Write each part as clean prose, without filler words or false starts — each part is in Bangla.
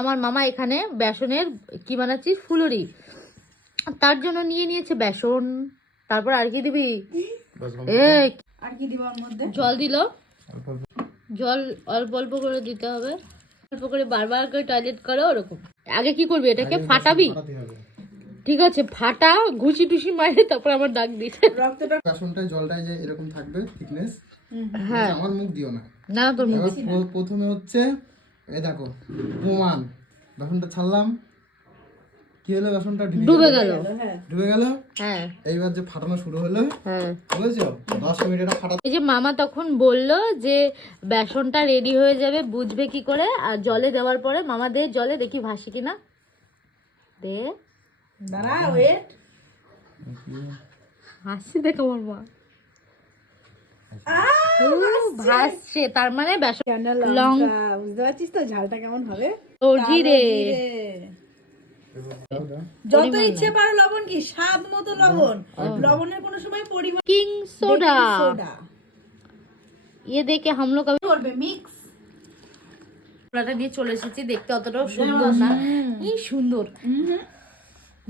আমার মামা এখানে বেসনের কি বানাচ্ছিস, ফুলুরি। তার জন্য নিয়ে নিয়েছে বেসন। তারপর আর কি দিবি? আর কি দিব? ওর মধ্যে জল দিল, জল অল্প অল্প করে দিতে হবে, অল্প করে বারবার করে টয়লেট করো ওরকম। আগে কি করবি, এটাকে ফাটাবি? ঠিক আছে, ফাটা, ঘুষি টুসি মারে তারপর আমার ডাক দিতে। বেসনটাই জলটাই যে এরকম থাকবে থিকনেস। হ্যাঁ, আমার মুখ দিও না, না তোর মুখ। প্রথমে হচ্ছে এই দেখো প্রমাণ, বেসনটা ছাড়লাম, কি হলো, বেসনটা ডুবে গেল। ডুবে গেল। হ্যাঁ, এইবার যে ফাটানো শুরু হলো, হ্যাঁ, বুঝেছো? 10 মিনিট এটা ফাটা। এই যে মামা তখন বলল যে বেসনটা রেডি হয়ে যাবে, বুঝবে কি করে? আর জলে দেওয়ার পরে মামা দে জলে, দেখি ভাসি কিনা। দে, দাঁড়া, ওয়েট। হাসি দেখ আমার মা, ভাসছে। তার মানে বেসন, লঙ্কা, বুঝতে পারছিস তো ঝালটা কেমন হবে? জিরে, যত ইচ্ছে পারো লবণ, কি স্বাদ মতো লবণ। লবণের কোনো সময় পরিমাণ। কিং সোডা, সোডা ये देखे हम लोग अभी করবে মিক্স। পোলাটা নিয়ে চলে এসেছি, দেখতে অতটাও সুন্দর না। এই সুন্দর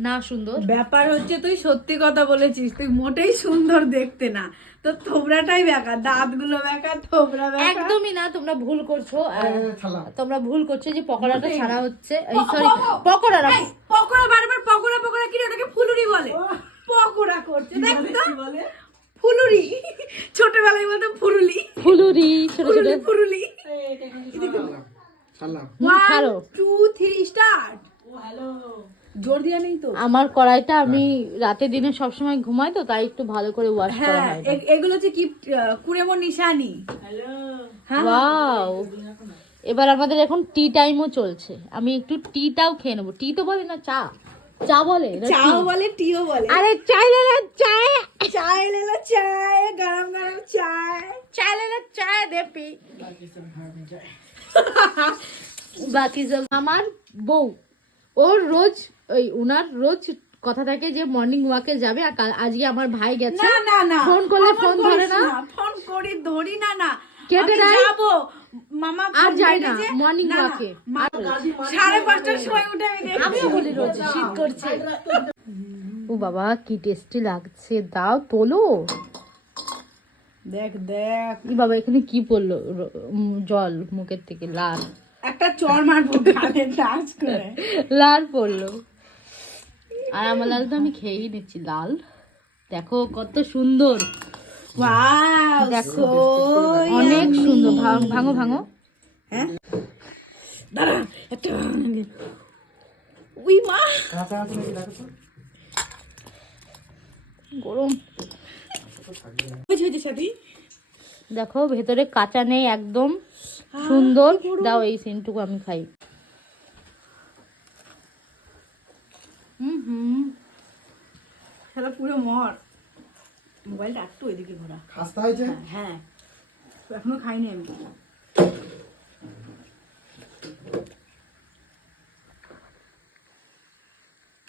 না, সুন্দর ব্যাপার হচ্ছে তুই সত্যি কথা বলেছিস, তুই মোটেই সুন্দর দেখতে না, তো থোবরাটাই বেকার, দাঁতগুলো বেকার, থোবরা বেকার। একদমই না, তোমরা ভুল করছো। ছাড়লাম। তোমরা ভুল করছো যে পকোড়াটা ছাড়া হচ্ছে, এই সরি পকোড়া না, পকোড়া, বারবার পকোড়া পকোড়া, কি রে? ওটাকে ফুলুরি বলে। পকোড়া করছে, দেখ তো, ফুলুরি। ছোটবেলায় বলতাম ফুলুরি, ফুলুরি, ছোট ছোট। ফুলুরি। ছাড়লাম। ছাড়ো। 1 2 3 স্টার্ট। ও হ্যালো, জোর দিয়া নেই তো। আমার কড়াইটা আমি রাতে দিনে সবসময় ঘুমাই তো, তাই একটু ভালো করে ওয়াশ করা হ্যাঁ, হয় না। এগুলো হচ্ছে কি কুড়েমো নিশানি। হ্যালো, ওয়াও, এবার আমাদের এখন টি টাইমও চলছে, আমি একটু টিটাও খেয়ে নেবো। টি তো বলে না, চা, চা বলে না, চাও tea? বলে, টিও বলে। আরে চাই লেলা চায়, চায় লেলা চায়, গরম গরম চায়। চাই লেলা চায় দে পি। বাকি সব আমার বউ, ওর রোজ ওই উনার রোজ কথা থাকে যে মর্নিং ওয়াকে যাবে, আর আজকে আমার ভাই গেছে। না না না, ফোন করলে ফোন ধরে না, ফোন করি ধরি না, না কেটে আমি দেয়। যাবো, মামা আর ফোন যাই না কেটেছে, মর্নিং না, না, ওয়াকে। 5:30টার সময় উঠে আমি দেখি। আমিও বলি রোজ শীত করছে। ও বাবা কি টেস্টি লাগছে, দাও তোলো। দেখ দেখ, ই বাবা এখানে কি পড়লো, জল মুখের থেকে লাল, একটা চড় মারবো গালে টাচ করে। লাল পড়লো। আর আমার লাল তো আমি খেয়েই নিচ্ছি, লাল দেখো কত সুন্দর, ওয়াও, দেখো অনেক সুন্দর। ভাঙো ভাঙো, হ্যাঁ দাঁড়া একটা, উই মা গরম। বুঝেছিস সাথী? দেখো ভেতরে কাঁচা নেই, একদম সুন্দর। দাও এই সিনটুকু আমি খাই। শালা পুরো মর। মোবাইলটা একটু ওইদিকে ঘোরা। খাস্তা হয়েছে। হ্যাঁ, এখনো খাইনি আমি।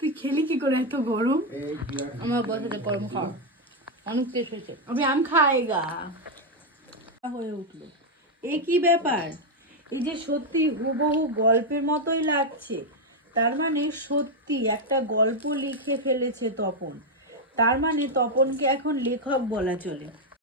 তুই খেলি কি করে এত গরম? আমার বসাতে গরম খাওয়া অনেক টেস্ট হয়েছে। আমি আম খাইগা হয়ে উঠলো। এ কি ব্যাপার? এই যে সত্যি হুবহু গল্পের মতোই লাগছে, তার মানে সত্যি একটা গল্প লিখে ফেলেছে তপন। তার মানে তপনকে এখন লেখক বলা চলে।